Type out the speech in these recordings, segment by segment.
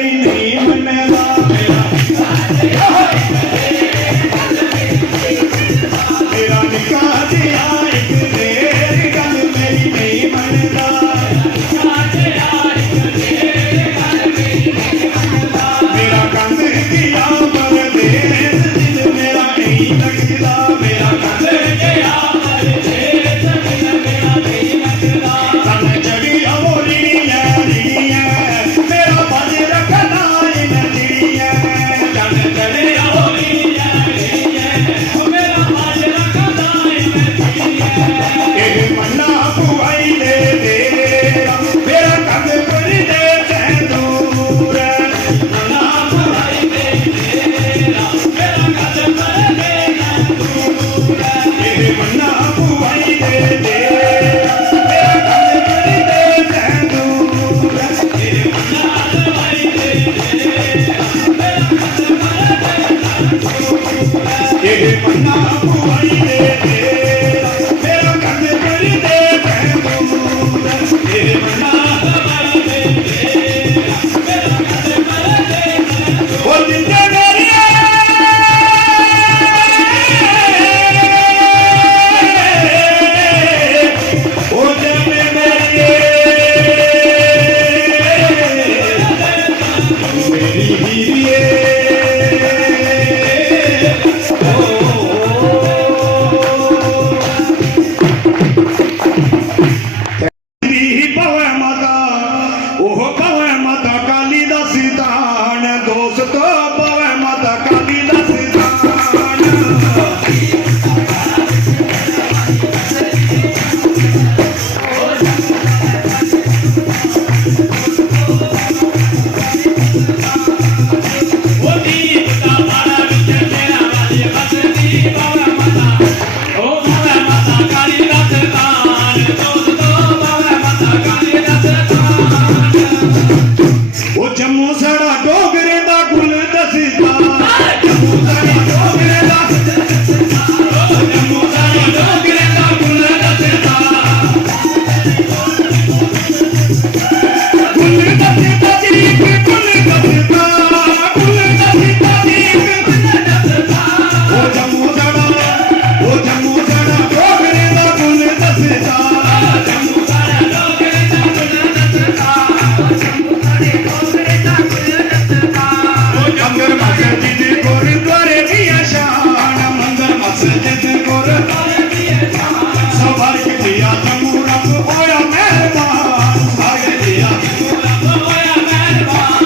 मेरी नहीं मनदा मेरा निका जिया एक तेरी गल मेरी नहीं मनदा मेरा कंध किया परदेस दिल मेरा नहीं लगदा मेरा कंध किया परदेस दिल मेरा नहीं लगदा तन चढ़ी अवोली है मेरा बज रखना इन चिड़िया तन चढ़ी अवोली है मेरा बज रखना इन चिड़िया एक मन्ना पुआई दे तेरा मेरा कंध पर दे दूर मन्ना पुआई दे तेरा मेरा कंध पर दे दूर एक मन्ना पुआई दे तेरा मेरा कंध पर दे दूर एक मन्ना पुआई दे तेरा मेरा कंध पर दे दूर एक मन्ना पुआई दे तेरा मेरा कंध पर दे दूर एक मन्ना पुआई दे तेरा मेरा कंध पर दे दूर ओ जिंदे मेरिए ओ जिंदे मेरिए मेरी हीरिए पवे माता ओह पवे माता काली दा सितान दोस्तो पवे माता काली दा सितान ओ दीप दा मारा विच मेरा वाली बसती पवे माता ओ पवे माता काली दा सितान दोस्तो पवे माता काली दा सितान ओ जम्मू साड़ा डोगरे दा गुल दसदा जम्मू साड़ा डोगरे दा जम्मू साड़ा डोगरे दा गुल दसदा गुल दसदा दीप गुल दसदा गुल दसदा दीप गुल दसदा ओ जम्मू साड़ा डोगरे दा गुल दसदा जम्मू साड़ा डोगरे दा गुल दसदा मंदिर मस्जिद गुरुद्वारे दिया शान मंदिर मस्जिद गुरुद्वारे दिया शान सवार दिया जम्मू रब होया मेहरबान सागर दिया रब होया मेहरबान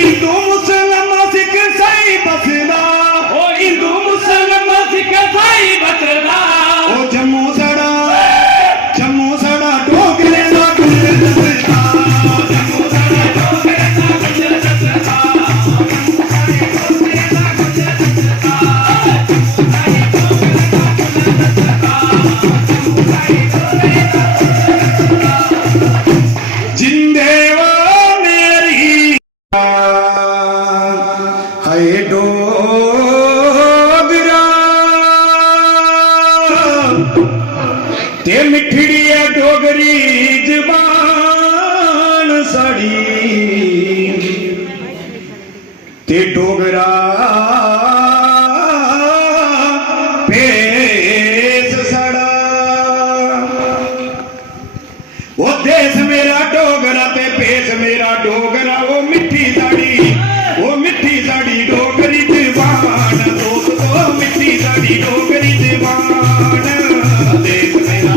हिंदू मुसलमान सिख ईसाई बसदा ओ हिंदू मुसलमान सिख ईसाई बसदा ओ जम्मू साड़ा डोगरे दा गुल दसदा जम्मू साड़ा डोगरे दा गुल दसदा जिंदे वो मेरी हाय डोगरा ते मिठड़ी है डोगरी जबान साड़ी ते डोगरा भेस साड़ा वो देश मेरा डोगरा ते भेस मेरा डोगरा वो मिठी साड़ी डोगरी जबान दोस्तो मिठी साड़ी डोगरी जबान देश मेरा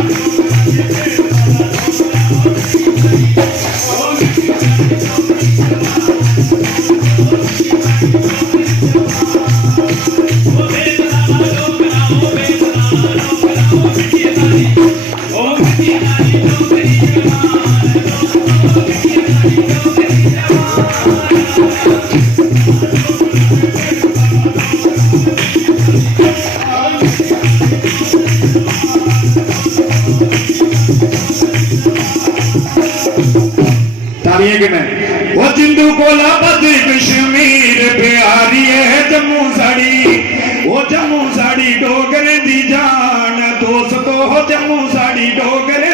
वो जिंदू कोला बदी कश्मीर प्यारी है जम्मू साड़ी डोगरे दी जान दोस्तों जम्मू साड़ी डोगरे